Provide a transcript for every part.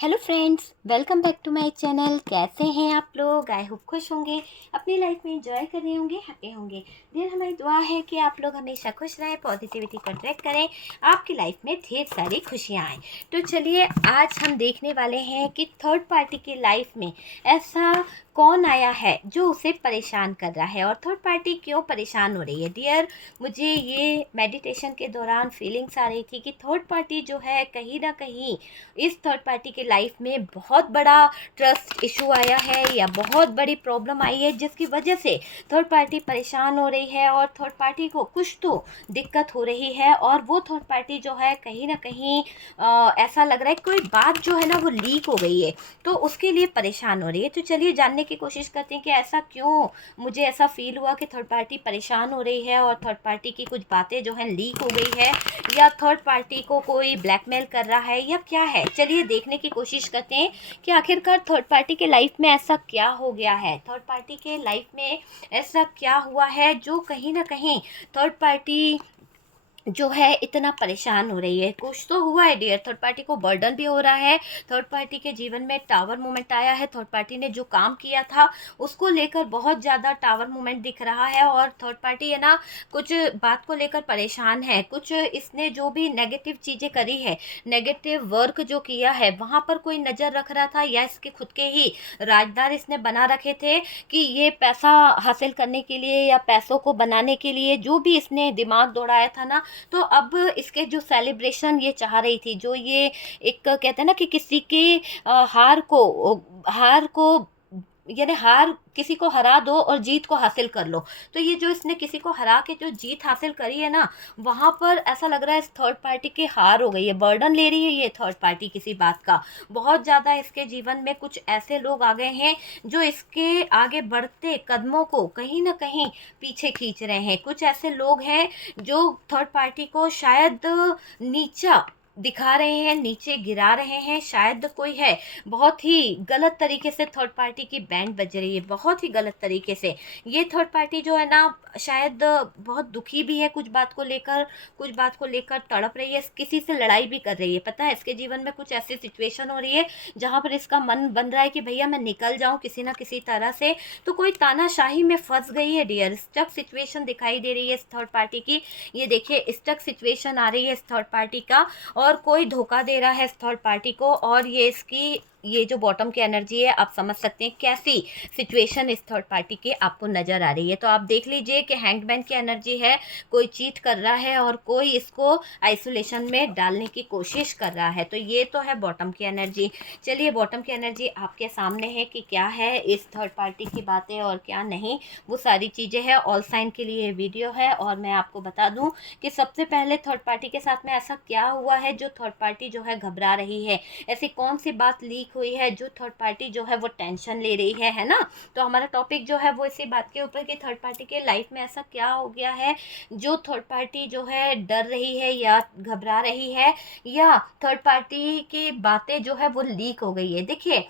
Hello friends, welcome back to my channel. कैसे हैं आप लोग? आई होप खुश होंगे, अपनी लाइफ में एंजॉय कर रहे होंगे, हैप्पी होंगे। डियर, हमारी दुआ है कि आप लोग हमेशा खुश रहें, पॉजिटिविटी को अट्रैक्ट करें, आपकी लाइफ में ढेर सारी खुशियाँ आएँ। तो चलिए, आज हम देखने वाले हैं कि थर्ड पार्टी की लाइफ में ऐसा कौन आया है जो उसे परेशान कर रहा है और थर्ड पार्टी क्यों परेशान हो रही है। डियर, मुझे ये मेडिटेशन के दौरान फीलिंग्स आ रही थी कि थर्ड पार्टी जो है कहीं ना कहीं इस थर्ड पार्टी के लाइफ में बहुत बड़ा ट्रस्ट इशू आया है या बहुत बड़ी प्रॉब्लम आई है, जिसकी वजह से थर्ड पार्टी परेशान हो रही है और थर्ड पार्टी को कुछ तो दिक्कत हो रही है। और वो थर्ड पार्टी जो है कहीं ना कहीं ऐसा लग रहा है कोई बात जो है ना वो लीक हो गई है, तो उसके लिए परेशान हो रही है। तो चलिए जानने की कोशिश करते हैं कि ऐसा क्यों मुझे ऐसा फील हुआ कि थर्ड पार्टी परेशान हो रही है और थर्ड पार्टी की कुछ बातें जो है लीक हो गई है, या थर्ड पार्टी को कोई ब्लैकमेल कर रहा है, या क्या है। चलिए देखने की कोशिश करते हैं कि आखिरकार थर्ड पार्टी के लाइफ में ऐसा क्या हो गया है, थर्ड पार्टी के लाइफ में ऐसा क्या हुआ है जो कहीं ना कहीं थर्ड पार्टी जो है इतना परेशान हो रही है। कुछ तो हुआ है डियर, थर्ड पार्टी को बर्डन भी हो रहा है। थर्ड पार्टी के जीवन में टावर मोमेंट आया है, थर्ड पार्टी ने जो काम किया था उसको लेकर बहुत ज़्यादा टावर मोमेंट दिख रहा है और थर्ड पार्टी है ना कुछ बात को लेकर परेशान है। कुछ इसने जो भी नेगेटिव चीज़ें करी है, नेगेटिव वर्क जो किया है, वहाँ पर कोई नज़र रख रहा था या इसके खुद के ही राजदार इसने बना रखे थे कि ये पैसा हासिल करने के लिए या पैसों को बनाने के लिए जो भी इसने दिमाग दौड़ाया था ना, तो अब इसके जो सेलिब्रेशन ये चाह रही थी, जो ये एक कहते हैं ना कि किसी के हार को यानी हार किसी को हरा दो और जीत को हासिल कर लो। तो ये जो इसने किसी को हरा के जो जीत हासिल करी है ना, वहाँ पर ऐसा लग रहा है इस थर्ड पार्टी की हार हो गई है, बर्डन ले रही है ये थर्ड पार्टी किसी बात का। बहुत ज़्यादा इसके जीवन में कुछ ऐसे लोग आ गए हैं जो इसके आगे बढ़ते कदमों को कहीं ना कहीं पीछे खींच रहे हैं। कुछ ऐसे लोग हैं जो थर्ड पार्टी को शायद नीचा दिखा रहे हैं, नीचे गिरा रहे हैं। शायद कोई है, बहुत ही गलत तरीके से थर्ड पार्टी की बैंड बज रही है, बहुत ही गलत तरीके से। ये थर्ड पार्टी जो है ना शायद बहुत दुखी भी है कुछ बात को लेकर, कुछ बात को लेकर तड़प रही है, किसी से लड़ाई भी कर रही है। पता है, इसके जीवन में कुछ ऐसी सिचुएशन हो रही है जहाँ पर इसका मन बन रहा है कि भैया मैं निकल जाऊँ किसी ना किसी तरह से। तो कोई तानाशाही में फंस गई है डियर, स्टक सिचुएशन दिखाई दे रही है इस थर्ड पार्टी की। ये देखिए, स्टक सिचुएशन आ रही है इस थर्ड पार्टी का, और कोई धोखा दे रहा है इस थर्ड पार्टी को। और ये इसकी ये जो बॉटम की एनर्जी है, आप समझ सकते हैं कैसी सिचुएशन इस थर्ड पार्टी के आपको नज़र आ रही है। तो आप देख लीजिए कि हैंगमैन की एनर्जी है, कोई चीट कर रहा है और कोई इसको आइसोलेशन में डालने की कोशिश कर रहा है। तो ये तो है बॉटम की एनर्जी। चलिए, बॉटम की एनर्जी आपके सामने है कि क्या है इस थर्ड पार्टी की बातें और क्या नहीं, वो सारी चीज़ें हैं। ऑल साइन के लिए वीडियो है और मैं आपको बता दूं कि सबसे पहले थर्ड पार्टी के साथ में ऐसा क्या हुआ है जो थर्ड पार्टी जो है घबरा रही है। ऐसी कौन सी बात लीक हुई है जो थर्ड पार्टी जो है वो टेंशन ले रही है ना। तो हमारा टॉपिक जो है वो इसी बात के ऊपर कि थर्ड पार्टी के लाइफ में ऐसा क्या हो गया है जो थर्ड पार्टी जो है डर रही है या घबरा रही है, या थर्ड पार्टी की बातें जो है वो लीक हो गई है। देखिए,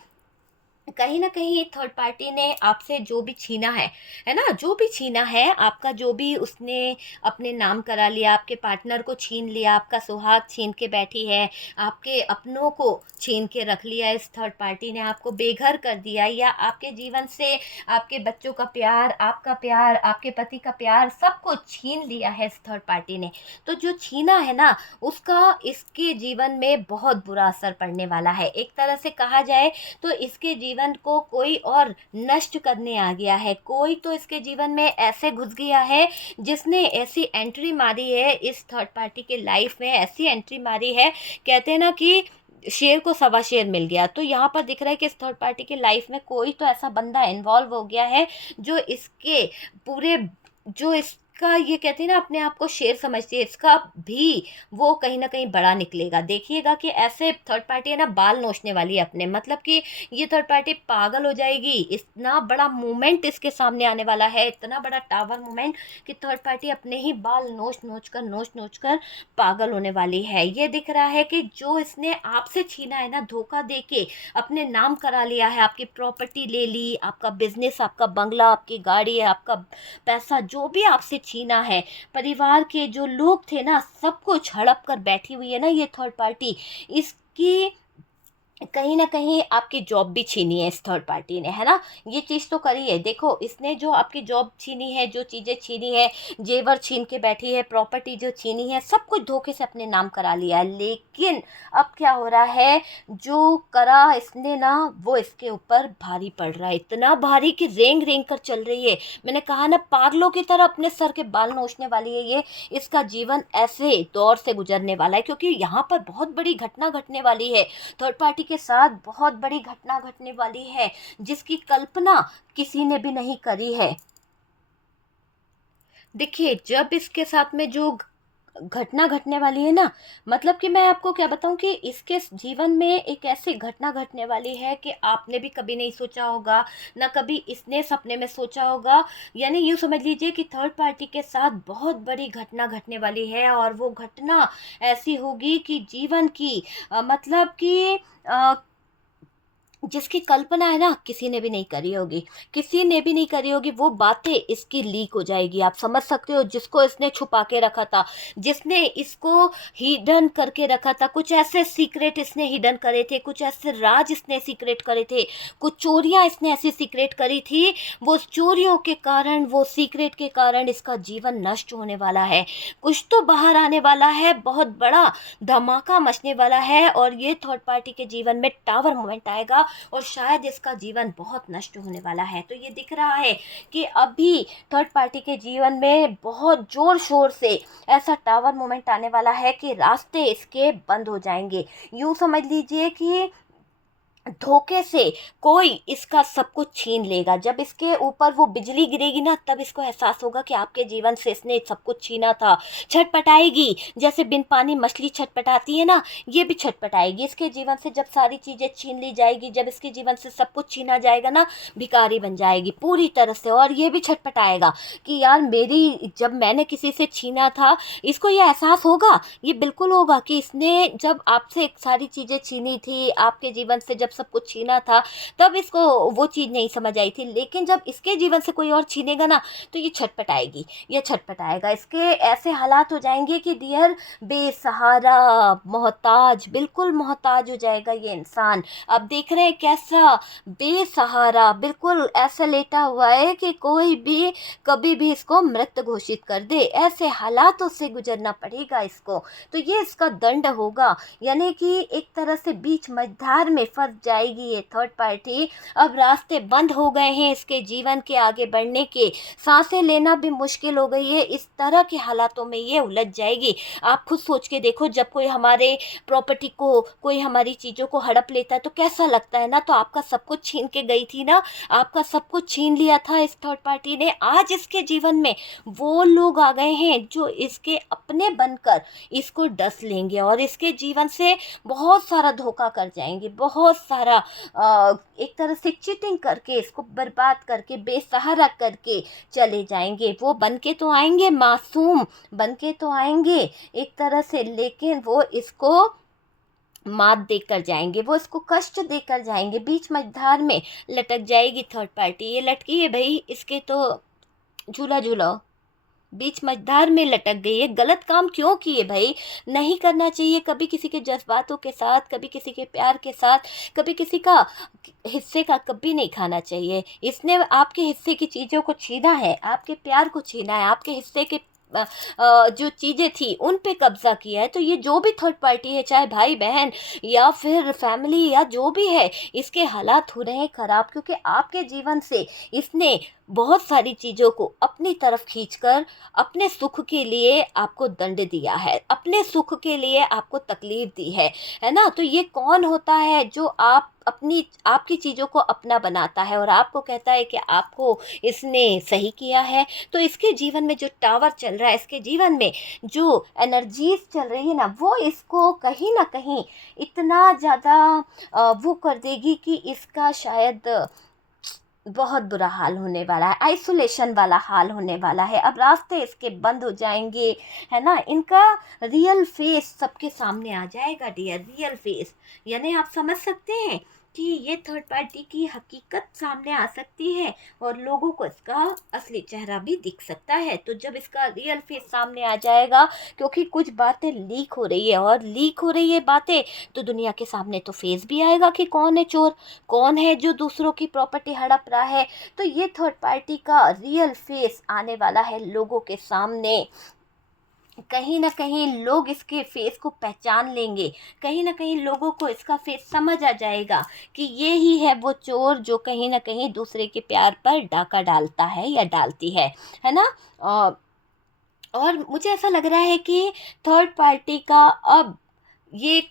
कहीं न कहीं थर्ड पार्टी ने आपसे जो भी छीना है ना? जो भी छीना है, आपका जो भी उसने अपने नाम करा लिया, आपके पार्टनर को छीन लिया, आपका सुहाग छीन के बैठी है, आपके अपनों को छीन के रख लिया इस थर्ड पार्टी ने, आपको बेघर कर दिया, या आपके जीवन से आपके बच्चों का प्यार, आपका प्यार, आपके पति का प्यार, सब कुछ छीन लिया है इस थर्ड पार्टी ने। तो जो छीना है ना, उसका इसके जीवन में बहुत बुरा असर पड़ने वाला है। एक तरह से कहा जाए तो इसके जीवन को कोई और नष्ट करने आ गया है। कोई तो इसके जीवन में ऐसे घुस गया है जिसने ऐसी एंट्री मारी है इस थर्ड पार्टी के लाइफ में, ऐसी एंट्री मारी है, कहते हैं ना कि शेर को सवा शेर मिल गया। तो यहाँ पर दिख रहा है कि इस थर्ड पार्टी के लाइफ में कोई तो ऐसा बंदा इन्वॉल्व हो गया है जो इसके पूरे, जो इसका ये कहते हैं ना अपने आप को शेर समझती है, इसका भी वो कहीं ना कहीं बड़ा निकलेगा। देखिएगा कि ऐसे थर्ड पार्टी है ना बाल नोचने वाली है अपने, मतलब कि ये थर्ड पार्टी पागल हो जाएगी। इतना बड़ा मूवमेंट इसके सामने आने वाला है, इतना बड़ा टावर मूवमेंट कि थर्ड पार्टी अपने ही बाल नोच नोच कर पागल होने वाली है। ये दिख रहा है कि जो इसने आपसे छीना है ना, धोखा दे के अपने नाम करा लिया है, आपकी प्रॉपर्टी ले ली, आपका बिजनेस, आपका बंगला, आपकी गाड़ी, आपका पैसा, जो भी आपसे छीना है, परिवार के जो लोग थे ना, सब कुछ हड़प कर बैठी हुई है ना ये थर्ड पार्टी। इसकी कहीं न कहीं आपकी जॉब भी छीनी है इस थर्ड पार्टी ने, है ना? ये चीज़ तो करी है। देखो, इसने जो आपकी जॉब छीनी है, जो चीज़ें छीनी है, जेवर छीन के बैठी है, प्रॉपर्टी जो छीनी है, सब कुछ धोखे से अपने नाम करा लिया है। लेकिन अब क्या हो रहा है, जो करा इसने ना, वो इसके ऊपर भारी पड़ रहा है। इतना भारी कि रेंग-रेंग कर चल रही है। मैंने कहा ना, पागलों की तरह अपने सर के बाल नोचने वाली है ये। इसका जीवन ऐसे दौर से गुज़रने वाला है, क्योंकि यहाँ पर बहुत बड़ी घटना घटने वाली है। थर्ड पार्टी के साथ बहुत बड़ी घटना घटने वाली है, जिसकी कल्पना किसी ने भी नहीं करी है। देखिए, जब इसके साथ में जो घटना घटने वाली है ना, मतलब कि मैं आपको क्या बताऊं कि इसके जीवन में एक ऐसी घटना घटने वाली है कि आपने भी कभी नहीं सोचा होगा, ना कभी इसने सपने में सोचा होगा। यानी यूँ समझ लीजिए कि थर्ड पार्टी के साथ बहुत बड़ी घटना घटने वाली है, और वो घटना ऐसी होगी कि जीवन की मतलब कि जिसकी कल्पना है ना, किसी ने भी नहीं करी होगी, किसी ने भी नहीं करी होगी। वो बातें इसकी लीक हो जाएगी, आप समझ सकते हो। जिसको इसने छुपा के रखा था, जिसने इसको हिडन करके रखा था, कुछ ऐसे सीक्रेट इसने हिडन करे थे, कुछ ऐसे राज इसने सीक्रेट करे थे, कुछ चोरियां इसने ऐसी सीक्रेट करी थी। वो चोरियों के कारण, वो सीक्रेट के कारण इसका जीवन नष्ट होने वाला है। कुछ तो बाहर आने वाला है, बहुत बड़ा धमाका मचने वाला है, और ये थर्ड पार्टी के जीवन में टावर मोमेंट आएगा, और शायद इसका जीवन बहुत नष्ट होने वाला है। तो ये दिख रहा है कि अभी थर्ड पार्टी के जीवन में बहुत जोर शोर से ऐसा टावर मोमेंट आने वाला है कि रास्ते इसके बंद हो जाएंगे। यूं समझ लीजिए कि धोखे से कोई इसका सब कुछ छीन लेगा। जब इसके ऊपर वो बिजली गिरेगी ना, तब इसको एहसास होगा कि आपके जीवन से इसने सब कुछ छीना था। छटपटाएगी, जैसे बिन पानी मछली छटपटाती है ना, ये भी छटपटाएगी। इसके जीवन से जब सारी चीज़ें छीन ली जाएगी, जब इसके जीवन से सब कुछ छीना जाएगा ना, भिखारी बन जाएगी पूरी तरह से। और ये भी छटपटाएगा कि यार, मेरी जब मैंने किसी से छीना था, इसको ये एहसास होगा, ये बिल्कुल होगा कि इसने जब आपसे एक सारी चीज़ें छीनी थी, आपके जीवन से जब सब कुछ छीना था, तब इसको वो चीज़ नहीं समझ आई थी। लेकिन जब इसके जीवन से कोई और छीनेगा ना, तो ये छटपटाएगी, ये छटपटाएगा। इसके ऐसे हालात हो जाएंगे कि डियर, बेसहारा, मोहताज, बिल्कुल मोहताज हो जाएगा ये इंसान। अब देख रहे हैं कैसा बेसहारा, बिल्कुल ऐसा लेटा हुआ है कि कोई भी कभी भी इसको मृत घोषित कर दे। ऐसे हालातों से गुजरना पड़ेगा इसको। तो ये इसका दंड होगा। यानी कि एक तरह से बीच मझधार में फंस जाएगी ये थर्ड पार्टी। अब रास्ते बंद हो गए हैं इसके जीवन के आगे बढ़ने के, सांसें लेना भी मुश्किल हो गई है। इस तरह के हालातों में ये उलझ जाएगी। आप खुद सोच के देखो, जब कोई हमारे प्रॉपर्टी को, कोई हमारी चीज़ों को हड़प लेता है तो कैसा लगता है ना। तो आपका सब कुछ छीन के गई थी ना, आपका सब कुछ छीन लिया था इस थर्ड पार्टी ने। आज इसके जीवन में वो लोग आ गए हैं जो इसके अपने बनकर इसको डस लेंगे, और इसके जीवन से बहुत सारा धोखा कर जाएंगे, बहुत सारा एक तरह से चीटिंग करके, इसको बर्बाद करके, बेसहारा करके चले जाएंगे। वो बनके तो आएंगे, मासूम बनके तो आएंगे एक तरह से, लेकिन वो इसको मात देकर जाएंगे, वो इसको कष्ट देकर जाएंगे। बीच मझधार में लटक जाएगी थर्ड पार्टी। ये लटकी है भाई, इसके तो झूला झूला, बीच मझधार में लटक गई है। गलत काम क्यों किए भाई? नहीं करना चाहिए कभी किसी के जज्बातों के साथ, कभी किसी के प्यार के साथ, कभी किसी का हिस्से का कभी नहीं खाना चाहिए। इसने आपके हिस्से की चीज़ों को छीना है, आपके प्यार को छीना है, आपके हिस्से के जो चीज़ें थी उन पे कब्जा किया है। तो ये जो भी थर्ड पार्टी है, चाहे भाई बहन या फिर फैमिली या जो भी है, इसके हालात हो रहे हैं ख़राब, क्योंकि आपके जीवन से इसने बहुत सारी चीज़ों को अपनी तरफ खींचकर अपने सुख के लिए आपको दंड दिया है, अपने सुख के लिए आपको तकलीफ दी है ना। तो ये कौन होता है जो आपकी चीज़ों को अपना बनाता है और आपको कहता है कि आपको इसने सही किया है? तो इसके जीवन में जो टावर चल रहा है, इसके जीवन में जो एनर्जीज चल रही है ना, वो इसको कहीं ना कहीं इतना ज़्यादा वो कर देगी कि इसका शायद बहुत बुरा हाल होने वाला है, आइसोलेशन वाला हाल होने वाला है। अब रास्ते इसके बंद हो जाएंगे, है ना। इनका रियल फेस सबके सामने आ जाएगा डियर, रियल फेस। यानी आप समझ सकते हैं कि ये थर्ड पार्टी की हकीकत सामने आ सकती है और लोगों को इसका असली चेहरा भी दिख सकता है। तो जब इसका रियल फेस सामने आ जाएगा, क्योंकि कुछ बातें लीक हो रही है और लीक हो रही है बातें, तो दुनिया के सामने तो फेस भी आएगा कि कौन है चोर, कौन है जो दूसरों की प्रॉपर्टी हड़प रहा है। तो ये थर्ड पार्टी का रियल फेस आने वाला है लोगों के सामने। कहीं न कहीं लोग इसके फेस को पहचान लेंगे, कहीं न कहीं लोगों को इसका फेस समझ आ जाएगा कि ये ही है वो चोर जो कहीं न कहीं दूसरे के प्यार पर डाका डालता है या डालती है ना? अ, और मुझे ऐसा लग रहा है कि थर्ड पार्टी का अब ये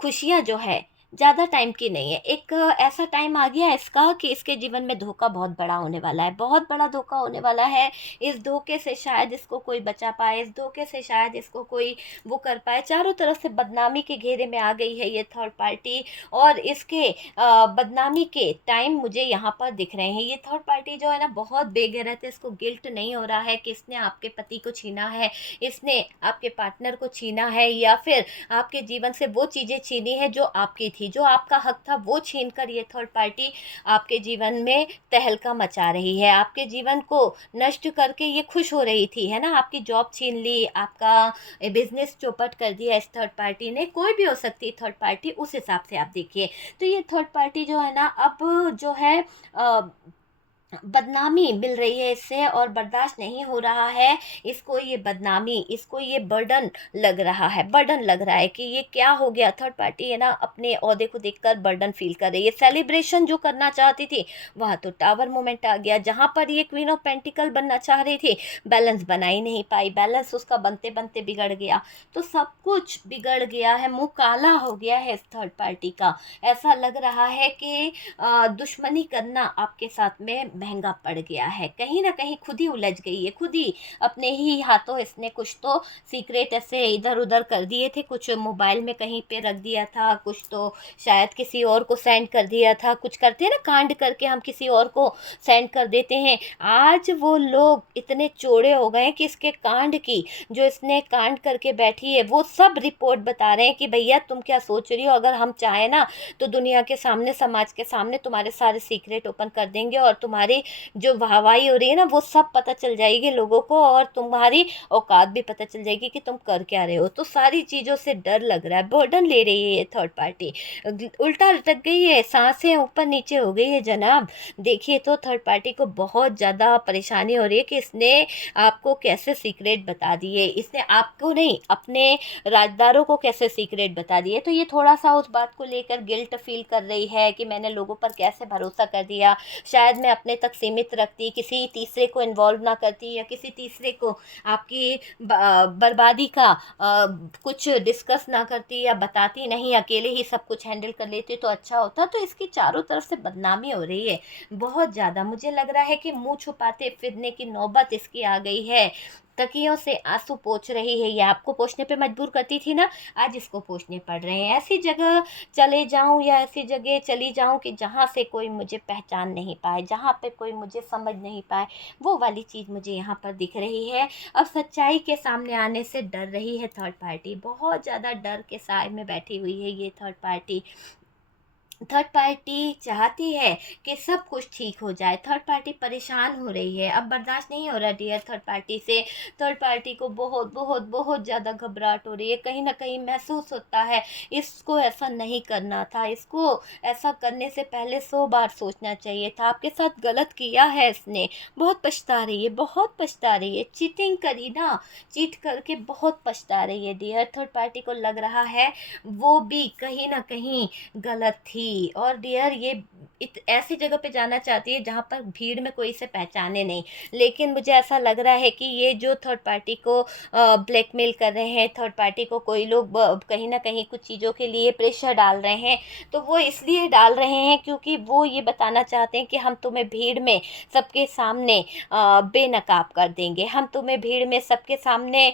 खुशियाँ जो है ज़्यादा टाइम की नहीं है। एक ऐसा टाइम आ गया है इसका कि इसके जीवन में धोखा बहुत बड़ा होने वाला है, बहुत बड़ा धोखा होने वाला है। इस धोखे से शायद इसको कोई बचा पाए, इस धोखे से शायद इसको कोई वो कर पाए। चारों तरफ से बदनामी के घेरे में आ गई है ये थर्ड पार्टी, और इसके बदनामी के टाइम मुझे यहाँ पर दिख रहे हैं। ये थर्ड पार्टी जो है ना बहुत बेगैरत है, इसको गिल्ट नहीं हो रहा है कि इसने आपके पति को छीना है, इसने आपके पार्टनर को छीना है, या फिर आपके जीवन से वो चीज़ें छीनी है जो आपकी थी, जो आपका हक था वो छीन कर ये थर्ड पार्टी आपके जीवन में तहलका मचा रही है, आपके जीवन को नष्ट करके ये खुश हो रही थी, है ना? आपकी जॉब छीन ली, आपका बिजनेस चौपट कर दिया इस थर्ड पार्टी ने। कोई भी हो सकती है थर्ड पार्टी, उस हिसाब से आप देखिए। तो ये थर्ड पार्टी जो है ना अब जो है बदनामी मिल रही है इससे और बर्दाश्त नहीं हो रहा है। इसको ये बदनामी, इसको ये बर्डन लग रहा है, बर्डन लग रहा है कि ये क्या हो गया। थर्ड पार्टी है ना अपने ओहदे को देखकर बर्डन फील कर रही है। सेलिब्रेशन जो करना चाहती थी वहाँ तो टावर मोमेंट आ गया। जहाँ पर ये क्वीन ऑफ पेंटिकल बनना चाह रही थी, बैलेंस बना ही नहीं पाई, बैलेंस उसका बनते बनते बिगड़ गया। तो सब कुछ बिगड़ गया है, मुँह काला हो गया है इस थर्ड पार्टी का। ऐसा लग रहा है कि दुश्मनी करना आपके साथ में महंगा पड़ गया है। कहीं न कहीं खुद ही उलझ गई है, खुद ही अपने ही हाथों इसने कुछ तो सीक्रेट ऐसे इधर-उधर कर दिए थे, कुछ मोबाइल में कहीं पे रख दिया था, कुछ तो शायद किसी और को सेंड कर दिया था। कुछ करते हैं ना कांड करके हम किसी और को सेंड कर देते हैं। आज वो लोग इतने चौड़े हो गए हैं कि इसके कांड की, जो इसने कांड करके बैठी है, वो सब रिपोर्ट बता रहे हैं कि भैया तुम क्या सोच रही हो, अगर हम चाहें ना तो दुनिया के सामने, समाज के सामने तुम्हारे सारे सीक्रेट ओपन कर देंगे और तुम्हारी जो वाहवाही हो रही है ना वो सब पता चल जाएगी लोगों को, और तुम्हारी औकात भी पता चल जाएगी कि तुम कर क्या रहे हो। तो सारी चीज़ों से डर लग रहा है, बर्डन ले रही है ये थर्ड पार्टी। उल्टा लटक गई है, सांसें ऊपर नीचे हो गई है जनाब। देखिए तो थर्ड पार्टी को बहुत ज़्यादा परेशानी हो रही है कि इसने आपको कैसे सीक्रेट बता दिए, इसने आपको नहीं अपने राजदारों को कैसे सीक्रेट बता दिए। तो ये थोड़ा सा उस बात को लेकर गिल्ट फील कर रही है कि मैंने लोगों पर कैसे भरोसा कर दिया, शायद मैं अपने तक सीमित रखती, किसी तीसरे को इन्वॉल्व ना करती, या किसी तीसरे को आपकी बर्बादी का कुछ डिस्कस ना करती या बताती नहीं, अकेले ही सब कुछ हैंडल कर लेती तो अच्छा होता। तो इसकी चारों तरफ से बदनामी हो रही है बहुत ज़्यादा। मुझे लग रहा है कि मुंह छुपाते फिरने की नौबत इसकी आ गई है। तकियों से आंसू पोंछ रही है, ये आपको पोंछने पे मजबूर करती थी ना, आज इसको पोंछने पड़ रहे हैं। ऐसी जगह चले जाऊं या ऐसी जगह चली जाऊं कि जहां से कोई मुझे पहचान नहीं पाए, जहां पे कोई मुझे समझ नहीं पाए, वो वाली चीज़ मुझे यहाँ पर दिख रही है। अब सच्चाई के सामने आने से डर रही है थर्ड पार्टी, बहुत ज़्यादा डर के साए में बैठी हुई है ये थर्ड पार्टी। थर्ड पार्टी चाहती है कि सब कुछ ठीक हो जाए, थर्ड पार्टी परेशान हो रही है, अब बर्दाश्त नहीं हो रहा डियर थर्ड पार्टी से। थर्ड पार्टी को बहुत बहुत बहुत ज़्यादा घबराहट हो रही है, कहीं ना कहीं महसूस होता है इसको ऐसा नहीं करना था, इसको ऐसा करने से पहले 100 बार सोचना चाहिए था, आपके साथ गलत किया है इसने, बहुत पछता रही है, बहुत पछता रही है, चीटिंग करी ना, चीट करके बहुत पछता रही है डियर। थर्ड पार्टी को लग रहा है वो भी कहीं ना कहीं गलत थी, और डियर ये ऐसी जगह पे जाना चाहती है जहाँ पर भीड़ में कोई इसे पहचाने नहीं। लेकिन मुझे ऐसा लग रहा है कि ये जो थर्ड पार्टी को ब्लैकमेल कर रहे हैं, थर्ड पार्टी को कोई लोग कहीं ना कहीं कुछ चीज़ों के लिए प्रेशर डाल रहे हैं, तो वो इसलिए डाल रहे हैं क्योंकि वो ये बताना चाहते हैं कि हम तुम्हें भीड़ में सबके सामने बेनकाब कर देंगे, हम तुम्हें भीड़ में सबके सामने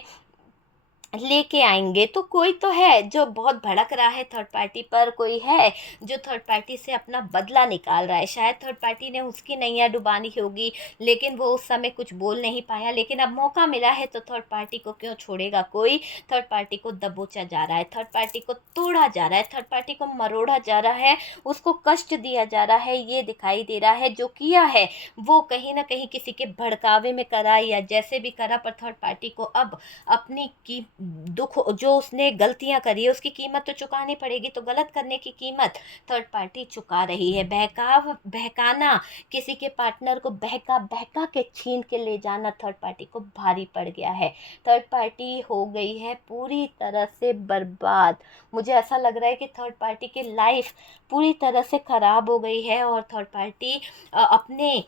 लेके आएँगे। तो कोई तो है जो बहुत भड़क रहा है थर्ड पार्टी पर, कोई है जो थर्ड पार्टी से अपना बदला निकाल रहा है। शायद थर्ड पार्टी ने उसकी नैया डुबानी होगी, लेकिन वो उस समय कुछ बोल नहीं पाया, लेकिन अब मौका मिला है तो थर्ड पार्टी को क्यों छोड़ेगा कोई। थर्ड पार्टी को दबोचा जा रहा है, थर्ड पार्टी को तोड़ा जा रहा है, थर्ड पार्टी को मरोड़ा जा रहा है, उसको कष्ट दिया जा रहा है, ये दिखाई दे रहा है। जो किया है वो कहीं न कहीं किसी के भड़कावे में करा या जैसे भी करा, पर थर्ड पार्टी को अब अपनी की दुख जो उसने गलतियाँ करी है उसकी कीमत तो चुकानी पड़ेगी। तो गलत करने की कीमत थर्ड पार्टी चुका रही है। बहकाना, किसी के पार्टनर को बहका बहका के छीन के ले जाना थर्ड पार्टी को भारी पड़ गया है। थर्ड पार्टी हो गई है पूरी तरह से बर्बाद। मुझे ऐसा लग रहा है कि थर्ड पार्टी की लाइफ पूरी तरह से ख़राब हो गई है और थर्ड पार्टी अपने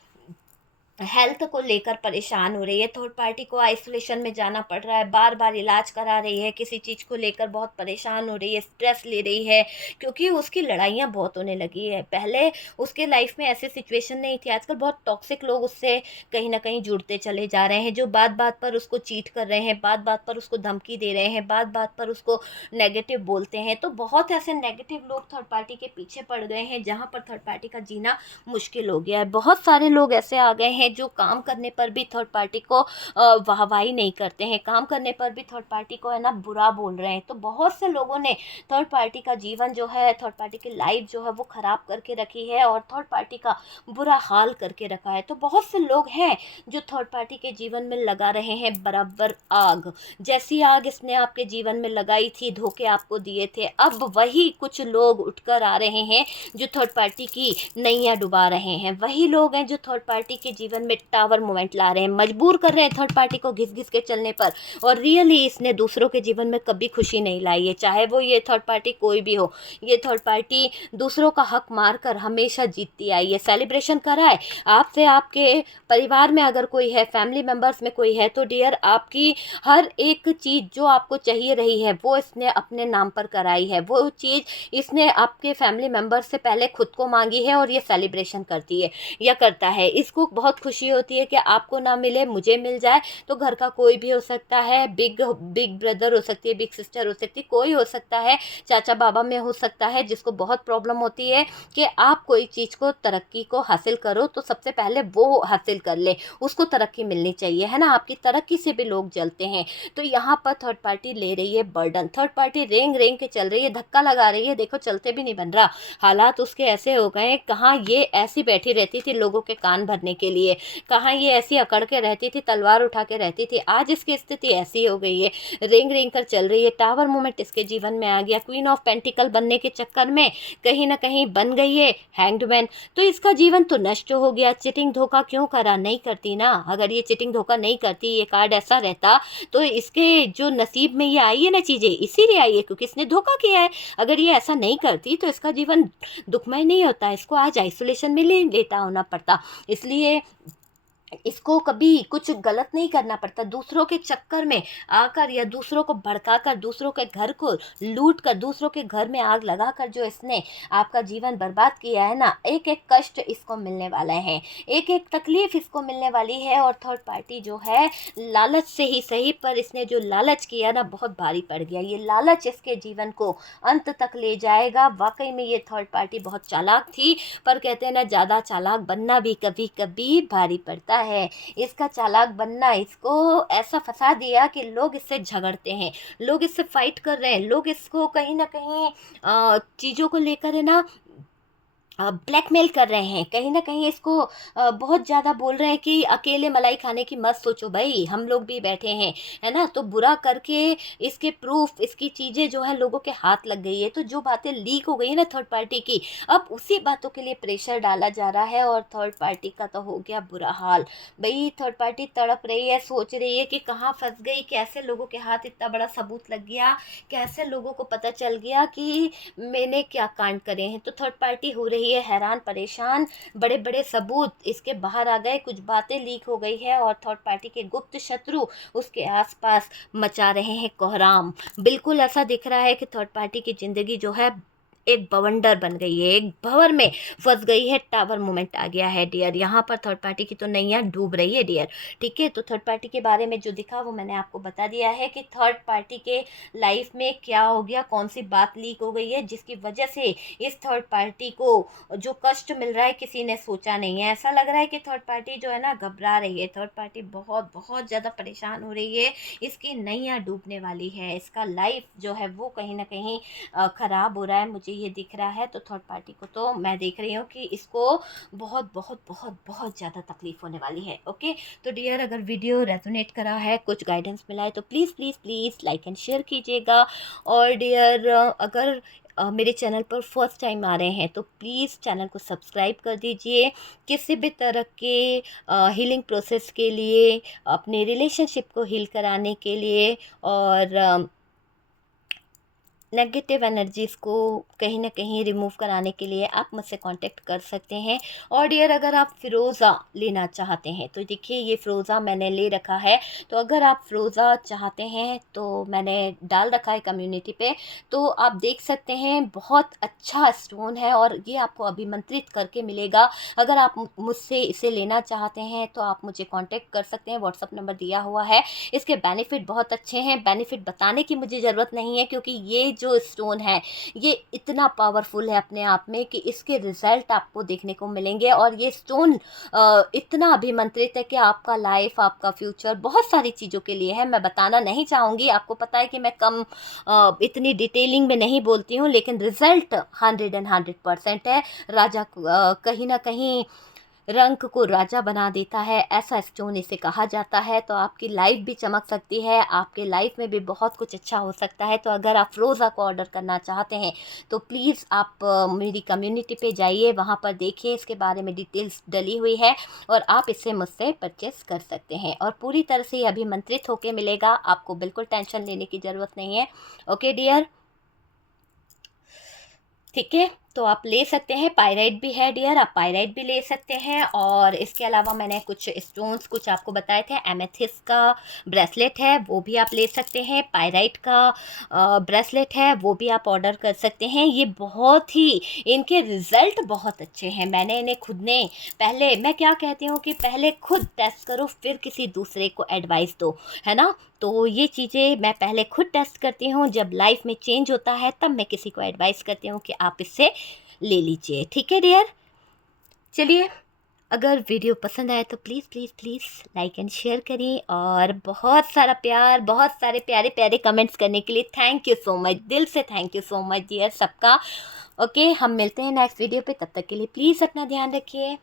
हेल्थ को लेकर परेशान हो रही है। थर्ड पार्टी को आइसोलेशन में जाना पड़ रहा है, बार बार इलाज करा रही है, किसी चीज़ को लेकर बहुत परेशान हो रही है, स्ट्रेस ले रही है, क्योंकि उसकी लड़ाइयाँ बहुत होने लगी है। पहले उसके लाइफ में ऐसी सिचुएशन नहीं थी, आजकल बहुत टॉक्सिक लोग उससे कहीं ना कहीं जुड़ते चले जा रहे हैं, जो बात बात पर उसको चीट कर रहे हैं, बात बात पर उसको धमकी दे रहे हैं, बात बात पर उसको नेगेटिव बोलते हैं। तो बहुत ऐसे नेगेटिव लोग थर्ड पार्टी के पीछे पड़ गए हैं, जहाँ पर थर्ड पार्टी का जीना मुश्किल हो गया है। बहुत सारे लोग ऐसे आ गए हैं जो काम करने पर भी थर्ड पार्टी को वाहवाही नहीं करते हैं, काम करने पर भी थर्ड पार्टी को है ना बुरा बोल रहे हैं। तो बहुत से लोगों ने थर्ड पार्टी का जीवन जो है, थर्ड पार्टी की लाइफ जो है वो ख़राब करके रखी है और थर्ड पार्टी का बुरा हाल करके रखा है। तो बहुत से लोग हैं जो थर्ड पार्टी के जीवन में लगा रहे हैं बराबर आग। जैसी आग इसने आपके जीवन में लगाई थी, धोखे आपको दिए थे, अब वही कुछ लोग उठकर आ रहे हैं जो थर्ड पार्टी की नैया डुबा रहे हैं। वही लोग हैं जो थर्ड पार्टी के जीवन में टावर मोमेंट ला रहे हैं, मजबूर कर रहे हैं थर्ड पार्टी को घिस घिस के चलने पर। और रियली इसने दूसरों के जीवन में कभी खुशी नहीं लाई है, चाहे वो ये थर्ड पार्टी कोई भी हो। ये थर्ड पार्टी दूसरों का हक मार कर हमेशा जीतती आई है। सेलिब्रेशन कराए आपसे, आपके परिवार में अगर कोई है, फैमिली मेम्बर्स में कोई है, तो डियर आपकी हर एक चीज़ जो आपको चाहिए रही है वो इसने अपने नाम पर कराई है। वो चीज़ इसने आपके फैमिली मेम्बर से पहले खुद को मांगी है और ये सेलिब्रेशन करती है या करता है। इसको बहुत खुशी होती है कि आपको ना मिले मुझे मिल जाए। तो घर का कोई भी हो सकता है, बिग बिग ब्रदर हो सकती है, बिग सिस्टर हो सकती है, कोई हो सकता है, चाचा बाबा में हो सकता है, जिसको बहुत प्रॉब्लम होती है कि आप कोई चीज़ को तरक्की को हासिल करो तो सबसे पहले वो हासिल कर ले, उसको तरक्की मिलनी चाहिए, है ना। आपकी तरक्की से भी लोग जलते हैं। तो यहाँ पर थर्ड पार्टी ले रही है बर्डन, थर्ड पार्टी रेंग रेंग के चल रही है, धक्का लगा रही है। देखो चलते भी नहीं बन रहा, हालात उसके ऐसे हो गए। कहाँ ये ऐसी बैठी रहती थी लोगों के कान भरने के लिए, कहाँ ये ऐसी अकड़ के रहती थी, तलवार उठा के रहती थी, आज इसकी स्थिति ऐसी हो गई है, रेंग रेंग कर चल रही है। टावर मोमेंट इसके जीवन में आ गया, क्वीन ऑफ पेंटिकल बनने के चक्कर में कहीं ना कहीं बन गई है हैंग्ड। तो इसका जीवन तो नष्ट हो गया। चिटिंग धोखा क्यों करा, नहीं करती ना। अगर ये चिटिंग धोखा नहीं करती, ये कार्ड ऐसा रहता, तो इसके जो नसीब में ये आई है ना चीज़ें, इसीलिए आई है क्योंकि इसने धोखा किया है। अगर ये ऐसा नहीं करती तो इसका जीवन दुखमय नहीं होता, इसको आज आइसोलेशन में ले लेता होना पड़ता। इसलिए इसको कभी कुछ गलत नहीं करना पड़ता, दूसरों के चक्कर में आकर या दूसरों को भड़काकर, दूसरों के घर को लूट कर, दूसरों के घर में आग लगाकर जो इसने आपका जीवन बर्बाद किया है ना, एक एक कष्ट इसको मिलने वाला है, एक एक तकलीफ इसको मिलने वाली है। और थर्ड पार्टी जो है लालच से ही सही, पर इसने जो लालच किया ना बहुत भारी पड़ गया। ये लालच इसके जीवन को अंत तक ले जाएगा। वाकई में ये थर्ड पार्टी बहुत चालाक थी, पर कहते हैं ना ज़्यादा चालाक बनना भी कभी कभी भारी पड़ता है। इसका चालाक बनना इसको ऐसा फंसा दिया कि लोग इससे झगड़ते हैं, लोग इससे फाइट कर रहे हैं, लोग इसको कहीं ना कहीं चीज़ों को लेकर है ना ब्लैकमेल कर रहे हैं, कहीं ना कहीं इसको बहुत ज़्यादा बोल रहे हैं कि अकेले मलाई खाने की मत सोचो भाई, हम लोग भी बैठे हैं, है ना। तो बुरा करके इसके प्रूफ, इसकी चीज़ें जो है लोगों के हाथ लग गई है। तो जो बातें लीक हो गई है ना थर्ड पार्टी की, अब उसी बातों के लिए प्रेशर डाला जा रहा है और थर्ड पार्टी का तो हो गया बुरा हाल। भाई थर्ड पार्टी तड़प रही है, सोच रही है कि कहाँ फंस गई, कैसे लोगों के हाथ इतना बड़ा सबूत लग गया, कैसे लोगों को पता चल गया कि मैंने क्या कांड करे हैं। तो थर्ड पार्टी हो रही है हैरान परेशान, बड़े बड़े सबूत इसके बाहर आ गए, कुछ बातें लीक हो गई है और थर्ड पार्टी के गुप्त शत्रु उसके आसपास मचा रहे हैं कोहराम। बिल्कुल ऐसा दिख रहा है कि थर्ड पार्टी की ज़िंदगी जो है एक बवंडर बन गई है, एक भंवर में फंस गई है, टावर मोमेंट आ गया है डियर। यहाँ पर थर्ड पार्टी की तो नैया डूब रही है डियर। ठीक है, तो थर्ड पार्टी के बारे में जो दिखा वो मैंने आपको बता दिया है कि थर्ड पार्टी के लाइफ में क्या हो गया, कौन सी बात लीक हो गई है जिसकी वजह से इस थर्ड पार्टी को जो कष्ट मिल रहा है किसी ने सोचा नहीं है। ऐसा लग रहा है कि थर्ड पार्टी जो है ना घबरा रही है, थर्ड पार्टी बहुत बहुत ज़्यादा परेशान हो रही है, इसकी नैया डूबने वाली है, इसका लाइफ जो है वो कहीं ना कहीं ख़राब हो रहा है, मुझे ये दिख रहा है। तो थर्ड पार्टी को तो मैं देख रही हूँ कि इसको बहुत बहुत बहुत बहुत ज़्यादा तकलीफ होने वाली है। ओके, तो डियर अगर वीडियो रेजोनेट करा है, कुछ गाइडेंस मिला है तो please please please like and share कीजिएगा। और डियर अगर मेरे चैनल पर फर्स्ट टाइम आ रहे हैं तो प्लीज़ चैनल को सब्सक्राइब कर दीजिए। किसी भी तरह के हीलिंग प्रोसेस के लिए, अपने रिलेशनशिप को हील कराने के लिए और नेगेटिव एनर्जीज़ को कहीं ना कहीं रिमूव कराने के लिए आप मुझसे कांटेक्ट कर सकते हैं। और डियर अगर आप फ़िरोज़ा लेना चाहते हैं तो देखिए ये फ़िरोज़ा मैंने ले रखा है, तो अगर आप फ़िरोज़ा चाहते हैं तो मैंने डाल रखा है कम्युनिटी पे, तो आप देख सकते हैं बहुत अच्छा स्टोन है और ये आपको अभिमंत्रित करके मिलेगा। अगर आप मुझसे इसे लेना चाहते हैं तो आप मुझे कॉन्टेक्ट कर सकते हैं, व्हाट्सअप नंबर दिया हुआ है। इसके बेनिफिट बहुत अच्छे हैं, बेनिफिट बताने की मुझे ज़रूरत नहीं है क्योंकि ये जो स्टोन है ये इतना पावरफुल है अपने आप में कि इसके रिजल्ट आपको देखने को मिलेंगे। और ये स्टोन इतना अभिमंत्रित है कि आपका लाइफ, आपका फ्यूचर, बहुत सारी चीज़ों के लिए है। मैं बताना नहीं चाहूँगी, आपको पता है कि मैं कम इतनी डिटेलिंग में नहीं बोलती हूँ, लेकिन रिजल्ट 100% है। राजा कहीं ना कहीं रंक को राजा बना देता है, ऐसा स्टोन इसे कहा जाता है। तो आपकी लाइफ भी चमक सकती है, आपके लाइफ में भी बहुत कुछ अच्छा हो सकता है। तो अगर आप फ़िरोज़ा को ऑर्डर करना चाहते हैं तो प्लीज़ आप मेरी कम्युनिटी पे जाइए, वहाँ पर देखिए इसके बारे में डिटेल्स डली हुई है और आप इसे मुझसे परचेस कर सकते हैं। और पूरी तरह से ये अभिमंत्रित होकर मिलेगा, आपको बिल्कुल टेंशन लेने की ज़रूरत नहीं है। ओके डियर, ठीक है, तो आप ले सकते हैं। पायराइट भी है डियर, आप पायराइट भी ले सकते हैं। और इसके अलावा मैंने कुछ स्टोन्स कुछ आपको बताए थे, एमेथिस्ट का ब्रेसलेट है वो भी आप ले सकते हैं, पायराइट का ब्रेसलेट है वो भी आप ऑर्डर कर सकते हैं। ये बहुत ही, इनके रिज़ल्ट बहुत अच्छे हैं। मैंने इन्हें खुद ने, पहले मैं क्या कहती हूँ कि पहले खुद टेस्ट करो फिर किसी दूसरे को एडवाइस दो, है ना। तो ये चीज़ें मैं पहले खुद टेस्ट करती हूँ, जब लाइफ में चेंज होता है तब मैं किसी को एडवाइस करती हूँ कि आप इससे ले लीजिए। ठीक है डियर, चलिए अगर वीडियो पसंद आए तो please please please like and share करें और बहुत सारा प्यार, बहुत सारे प्यारे प्यारे कमेंट्स करने के लिए थैंक यू सो मच, दिल से thank you so much dear सबका। ओके, हम मिलते हैं नेक्स्ट वीडियो पे, तब तक के लिए प्लीज़ अपना ध्यान रखिए।